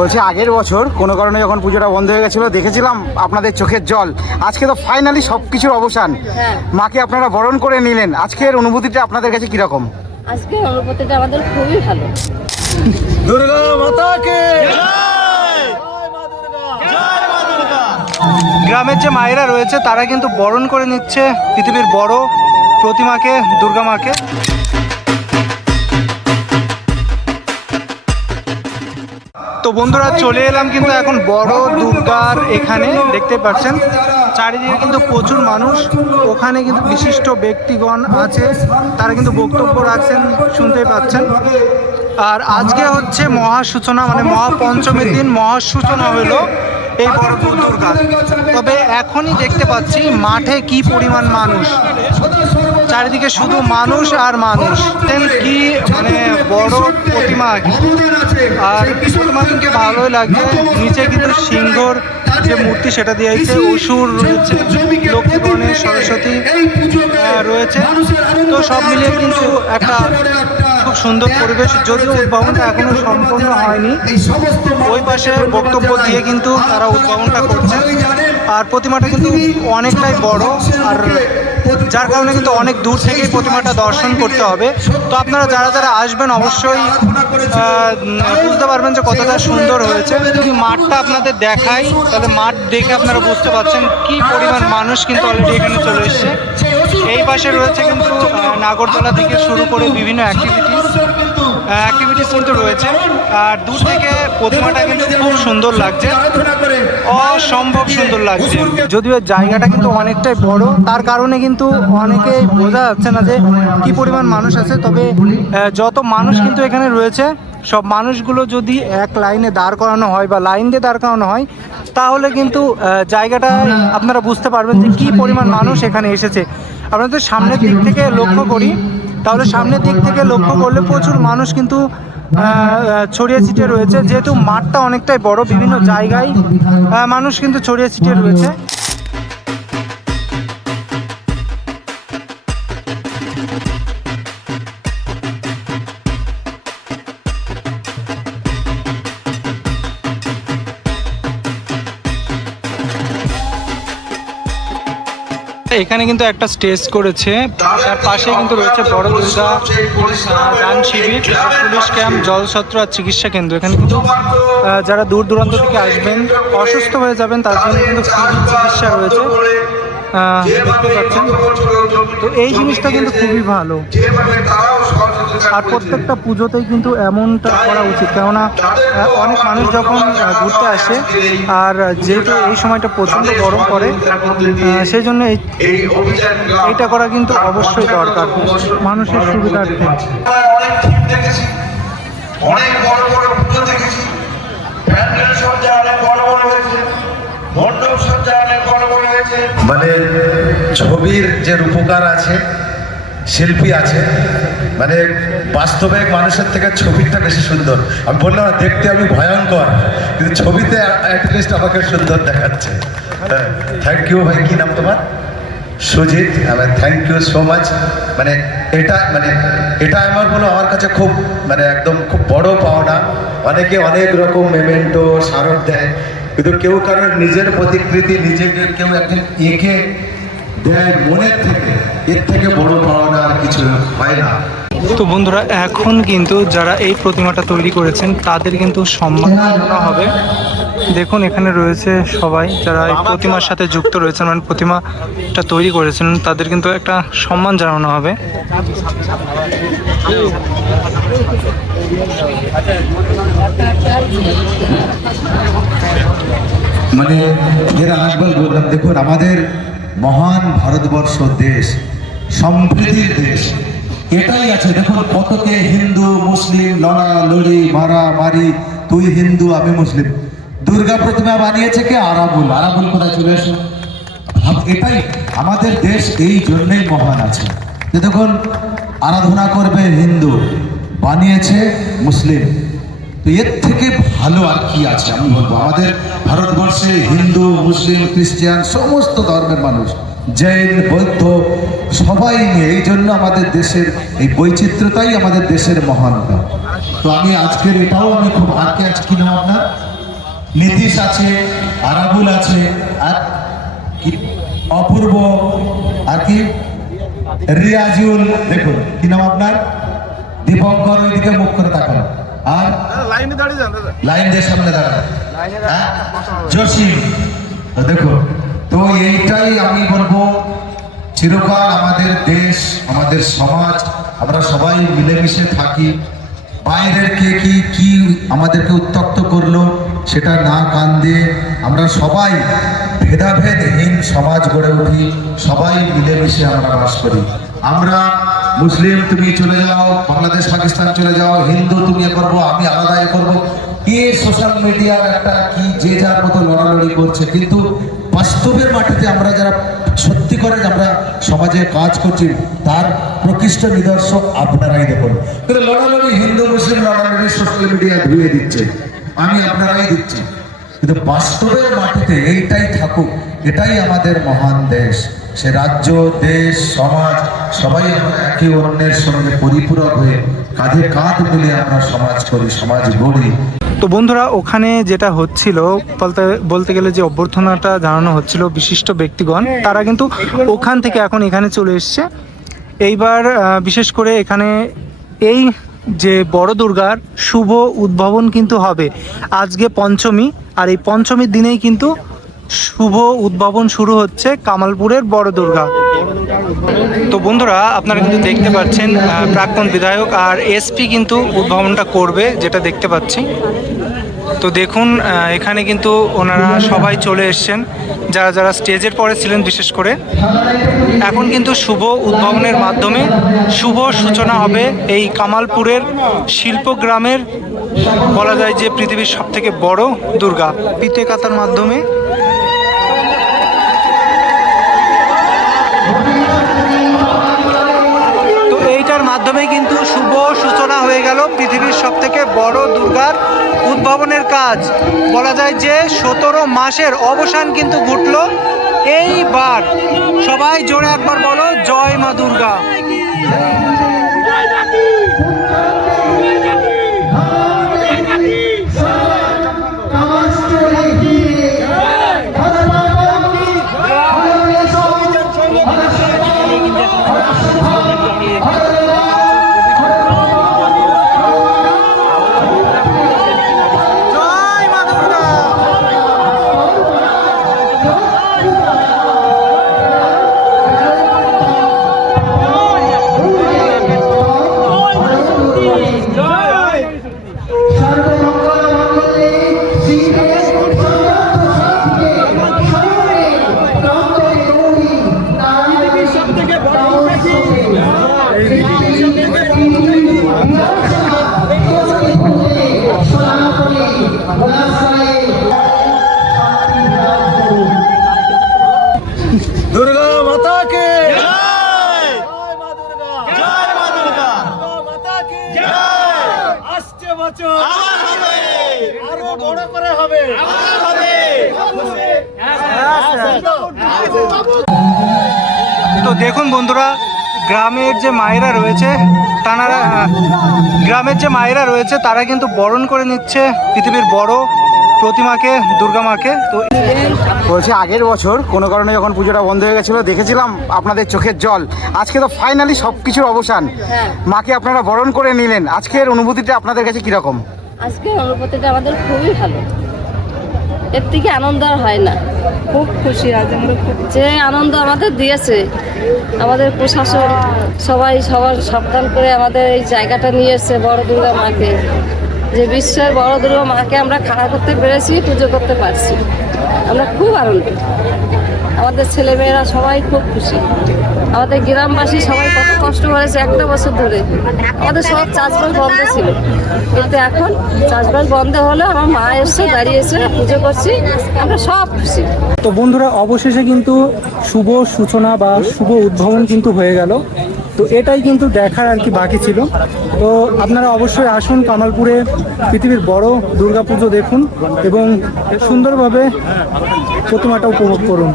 বলছি আগের বছর কোনো কারণে যখন পুজোটা বন্ধ হয়ে গেছিল দেখেছিলাম আপনাদের চোখের জল। আজকে তো ফাইনালি সব কিছুর অবসান। হ্যাঁ। মাকে আপনারা বরণ করে নিলেন। আজকের অনুভূতিটা আপনাদের কাছে কীরকম? আজকে অনুভূতিটা আমাদের খুবই ভালো। দুর্গা মাতাকে। গ্রামের যে মায়েরা রয়েছে তারা কিন্তু বরণ করে নিচ্ছে পৃথিবীর বড় প্রতিমাকে দুর্গা মাকে। তো বন্ধুরা চলে এলাম কিন্তু এখন বড় দুর্গার এখানে, দেখতে পাচ্ছেন? চারিদিকে কিন্তু প্রচুর মানুষ। ওখানে কিন্তু বিশিষ্ট ব্যক্তিগণ আছে। তারা কিন্তু বক্তব্য রাখছেন শুনতেই পাচ্ছেন। আর আজকে হচ্ছে মহাসূচনা মানে মহাপঞ্চমীর দিন। মহাসূচনা হলো এই বড় দুর্গা। তবে এখনই দেখতে পাচ্ছি মাঠে কি পরিমাণ মানুষ। চারিদিকে শুধু মানুষ আর মানুষ। কি মানে বড় প্রতিমা। আর কিন্তু ভালোই লাগছে। নিচে কিন্তু সিংহর যে মূর্তি সেটা দিয়ে আছে অসুর রয়েছে। লক্ষ্মী গণেশ সরস্বতী রয়েছে। তো সব মিলিয়ে কিন্তু একটা সুন্দর পরিবেশ যদিও উদ্ভাবনটা এখনও সম্পূর্ণ হয়নি ওই পাশে বক্তব্য দিয়ে কিন্তু তারা উদ্ভাবনটা করছে। আর প্রতিমাটা কিন্তু অনেকটাই বড় আর যার কারণে কিন্তু অনেক দূর থেকেই প্রতিমাটা দর্শন করতে হবে। তো আপনারা যারা যারা আসবেন অবশ্যই বুঝতে পারবেন যে কতটা সুন্দর হয়েছে। যদি মাঠটা আপনাদের দেখাই তাহলে মাঠ দেখে আপনারা বুঝতে পারছেন কি পরিমাণ মানুষ কিন্তু অলরেডি এখানে চলে এসছে। এই পাশে রয়েছে কিন্তু আহ, নাগরদোলা থেকে শুরু করে বিভিন্ন অ্যাক্টিভিটিস অ্যাক্টিভিটিস কিন্তু রয়েছে। আর দূর থেকে প্রতিমাটা কিন্তু খুব সুন্দর লাগছে। অসম্ভব সুন্দর লাগছে। যদিও জায়গাটা কিন্তু অনেকটাই বড়, তার কারণে কিন্তু অনেকে বোঝা যাচ্ছে না যে কি পরিমাণ মানুষ আছে। তবে যত মানুষ কিন্তু এখানে রয়েছে, সব মানুষগুলো যদি এক লাইনে দাঁড় করানো হয় বা লাইন দিয়ে দাঁড় করানো হয়, তাহলে কিন্তু জায়গাটা আপনারা বুঝতে পারবেন যে কি পরিমাণ মানুষ এখানে এসেছে। যদি সামনের দিক থেকে লক্ষ্য করি। তাহলে সামনের দিক থেকে লক্ষ্য করলে প্রচুর মানুষ কিন্তু ছড়িয়ে ছিটিয়ে রয়েছে। যেহেতু মাঠটা অনেকটাই বড়, বিভিন্ন জায়গায় মানুষ কিন্তু ছড়িয়ে ছিটিয়ে রয়েছে। এখানে কিন্তু একটা স্টেজ করেছে। তার পাশে কিন্তু রয়েছে বড় দুর্গা গান শিবির, পুলিশ ক্যাম্প জলছত্র আর চিকিৎসা কেন্দ্র। এখানে কিন্তু যারা দূর দূরান্ত থেকে আসবেন, অসুস্থ হয়ে যাবেন, তার জন্য কিন্তু চিকিৎসা রয়েছে। দেখতে পাচ্ছেন। তো এই জিনিসটা কিন্তু খুবই ভালো। আর প্রত্যেকটা পুজোতেই কিন্তু এমনটা করা উচিত কেননা অনেক মানুষ যখন ঘুরতে আসে আর যেহেতু এই সময়টা প্রচণ্ড গরম পড়ে সেই জন্য এই এইটা করা কিন্তু অবশ্যই দরকার মানুষের সুবিধার্থে। অনেক বড় বড় পুজো দেখেছি। প্যান্ডেল সজ্জা বড় বড় হয়েছে মণ্ডপ মানে ছবির যে রূপকার আছে, শিল্পী আছে মানে বাস্তবে মানুষের থেকে ছবিটা বেশি সুন্দর। আমি বললাম দেখতে আমি ভয়ঙ্কর, কিন্তু ছবিতে অ্যাটলিস্ট আমাকে সুন্দর দেখাচ্ছে। থ্যাংক ইউ ভাই, কি নাম তোমার? Sujit thank you so much মানে এটা মানে এটা আমার বলো আমার কাছে খুব মানে একদম খুব বড় পাওনা। অনেকে অনেক রকম মেমেন্টো স্মারক দেয়। কিন্তু কেউ কারোর নিজের প্রতিকৃতি, নিজেকে কেউ একদিন এঁকে দেয় মনের থেকে, এর থেকে বড় পাওনা আর কিছু হয় না। তো বন্ধুরা, এখন কিন্তু যারা এই প্রতিমাটা তৈরি করেছেন, তাদের কিন্তু সম্মান হবে। দেখুন, এখানে রয়েছে সবাই যারা এই প্রতিমার সাথে যুক্ত রয়েছেন মানে প্রতিমাটা তৈরি করেছেন, তাদের কিন্তু একটা সম্মান জানানো হবে। মানে এর আগবার বললাম, দেখুন, আমাদের মহান ভারতবর্ষ দেশ সম্প্রীতির দেশ, এটাই আছে। দেখুন, কতকে হিন্দু, মুসলিম লড়া লড়ি মারা, মারি, তুই হিন্দু, আমি মুসলিম। দুর্গা প্রতিমা বানিয়েছে কে? আরাবুল। আরাবুল কোথায় চলে এসো এটাই আমাদের দেশ এই জন্যই মহান আছে। যে দেখুন, আরাধনা করবে হিন্দু, বানিয়েছে মুসলিম। তো এর থেকে ভালো আর কি আছে আমি বলব? আমাদের ভারতবর্ষে হিন্দু, মুসলিম, খ্রিস্টান, সমস্ত ধর্মের মানুষ, জৈন, বৌদ্ধ, সবাই নিয়ে এই জন্য আমাদের দেশের এই বৈচিত্র্যতাই আমাদের দেশের মহানতা। তো আমি আজকের এটাও আমি খুব আজকে আজ কি নাম আপনার। নীতিশ আছে আরাবুল আছে আর কি অপূর্ব আর কি? রিয়াজুল দেখুন কি নাম আপনার? দীপঙ্কর ওইদিকে মুখ করে তাকান। আর? লাইনে দাঁড়িয়ে যান লাইন দিয়ে সামনে দাঁড়ান। হ্যাঁ? জসিম তো দেখো তো এইটাই আমি বলব চিরকাল আমাদের দেশ আমাদের সমাজ আমরা সবাই মিলেমিশে থাকি। বাইরের কে কি কি আমাদেরকে উত্তক্ত করল সেটা না কান দিয়ে আমরা সবাই ভেদাভেদহীন সমাজ গড়ে উঠি, সবাই মিলেমিশে আমরা বাস করি। আমরা মুসলিম, তুমি চলে যাও, বাংলাদেশ, পাকিস্তান চলে যাও, হিন্দু, তুমি এ করব, আমি আলাদা এ করব। কে সোশ্যাল মিডিয়ার একটা কি, যে যার মতো লড়ালড়ি করছে? কিন্তু বাস্তবের মাটিতে আমরা যারা সত্যি করে আমরা সমাজে কাজ করছি, তার প্রকৃষ্ট নিদর্শক আপনারাই দেখুন। কিন্তু লড়ালড়ি হিন্দু, মুসলিম লড়ালড়ি সোশ্যাল মিডিয়া ধুয়ে দিচ্ছে। আমি আপনারাই দিচ্ছি কিন্তু বাস্তবের মাটিতে এইটাই থাকুক, এটাই আমাদের মহান দেশ। সে রাজ্য, দেশ, সমাজ, সবাই একে অন্যের সঙ্গে পরিপূরক হয়ে কাঁধে কাঁধ মিলে আমরা সমাজ করি, সমাজ গড়ি। তো বন্ধুরা, ওখানে যেটা হচ্ছিল, বলতে বলতে গেলে যে অভ্যর্থনাটা জানানো হচ্ছিল বিশিষ্ট ব্যক্তিগণ, তারা কিন্তু ওখান থেকে এখন এখানে চলে এসছে। এইবার বিশেষ করে এখানে এই যে বড় দুর্গার শুভ উদ্ভাবন কিন্তু হবে। আজকে পঞ্চমী, আর এই পঞ্চমীর দিনেই কিন্তু শুভ উদ্ভাবন শুরু হচ্ছে কামালপুরের বড় দুর্গা। তো বন্ধুরা, আপনারা কিন্তু দেখতে পাচ্ছেন প্রাক্তন বিধায়ক আর এসপি কিন্তু উদ্ভাবনটা করবে, যেটা দেখতে পাচ্ছি। তো দেখুন এখানে কিন্তু ওনারা সবাই চলে এসছেন। যারা যারা স্টেজের পরে ছিলেন, বিশেষ করে। এখন কিন্তু শুভ উদ্ভাবনের মাধ্যমে শুভ সূচনা হবে এই কামালপুরের শিল্পগ্রামের, বলা যায় যে পৃথিবীর সব থেকে বড় দুর্গা। পিতে কাতার মাধ্যমে তো এইটার মাধ্যমে কিন্তু শুভ সূচনা হয়ে গেল পৃথিবীর সব থেকে বড় দুর্গার উদ্ভাবনের কাজ। বলা যায় যে সতেরো মাসের অবসান কিন্তু ঘটল এইবার। সবাই জোরে একবার বলো, জয় মা দুর্গা। তো দেখুন বন্ধুরা গ্রামের যে মায়েরা রয়েছে তারা গ্রামের যে মায়েরা রয়েছে তারা কিন্তু বরণ করে নিচ্ছে পৃথিবীর বড় প্রতিমাকে দুর্গা মাকে। তো বলছি আগের বছর কোনো কারণে যখন পুজোটা বন্ধ হয়ে গেছিল দেখেছিলাম আপনাদের চোখের জল। আজকে তো ফাইনালি সব কিছুর অবসান। মাকে আপনারা বরণ করে নিলেন। আজকের অনুভূতিটা আপনাদের কাছে কীরকম? আজকে অনুভূতিটা আমাদের খুবই ভালো। এর থেকে আনন্দ আর হয় না। খুব খুশি আজ আমরা খুব যে আনন্দ আমাদের দিয়েছে আমাদের প্রশাসন সবাই সবার সাবধান করে আমাদের এই জায়গাটা নিয়ে এসছে বড় দুর্গা মাকে। যে বিশ্বের বড় দুর্গা মাকে আমরা খাড়া করতে পেরেছি পুজো করতে পারছি। আমরা খুব আনন্দ আমাদের ছেলেমেয়েরা সবাই খুব খুশি। আমাদের গ্রামবাসী সবাই কত কষ্ট করেছে একটা বছর ধরে। আমাদের সব চাষবাস বন্ধ ছিল। কিন্তু এখন চাষবাস বন্ধ হলো, আমার মা এসছে দাঁড়িয়েছে, পুজো করছি, আমরা সব খুশি। তো বন্ধুরা, অবশেষে কিন্তু শুভ সূচনা বা শুভ উদ্ভাবন কিন্তু হয়ে গেল। তো এটাই কিন্তু দেখার আর কি বাকি ছিল। তো আপনারা অবশ্যই আসুন কামালপুরে, পৃথিবীর বড় দুর্গাপুজো দেখুন এবং সুন্দরভাবে প্রতিমাটা উপভোগ করুন।